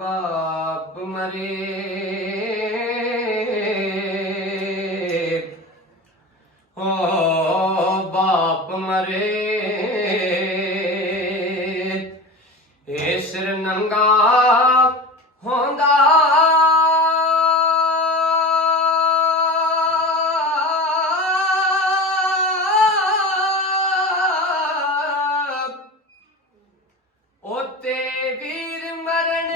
बाप मरे हो बाप मरे ए सिर नंगा होंदा ओते वीर मरण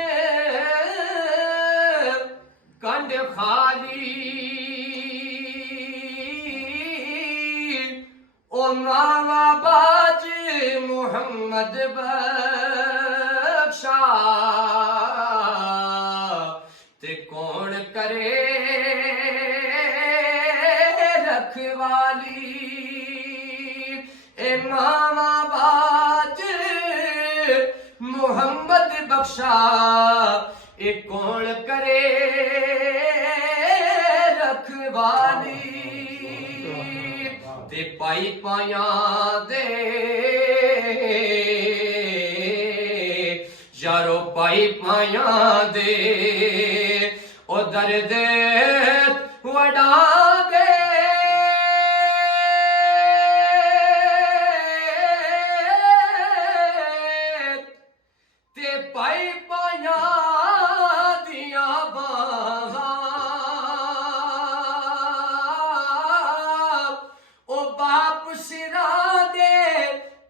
कंड खाली ओ मावा बाज मोहम्मद बख्शा ते कौन करे रखवाली ए मावा बाज मोहम्मद बख्शा ए कौन करे रखवाली ते पाई पाया दे यारो पाई पाया दे ओ दर्द वड़ा दे ते पाई पाया दिया बाहा ओ बाप सिरा दे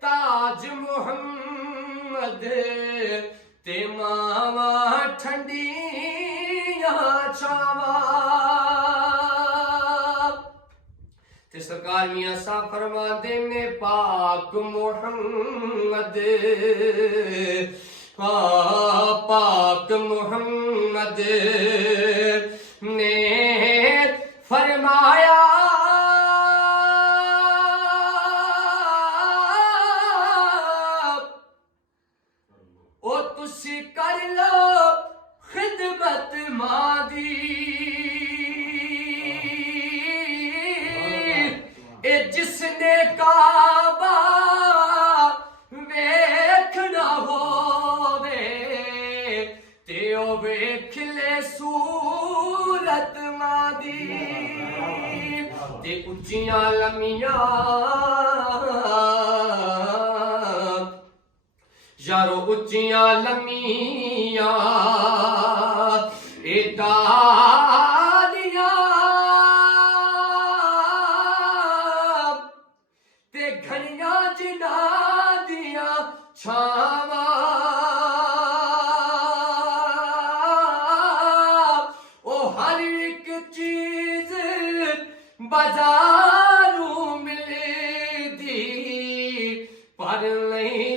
ताज मोहम्मद ते मावा ठंडिया छावा ते सरकार मियां साहब फरमाते ने पाक मोहम्मद पाक मोहम्मद ने फरमाया ओ तुसी कर लो खिदमत मां दी ए जिसने काबा वेखना होवे ते ओ वेख ले सूरत मां दी ते उच्चियां लम्मियां यारो उच्चियां लम्मियां ए तालियां ते घड़ियां जिना दिया छावा ओ हर एक चीज बाजारू मिलदी पर नहीं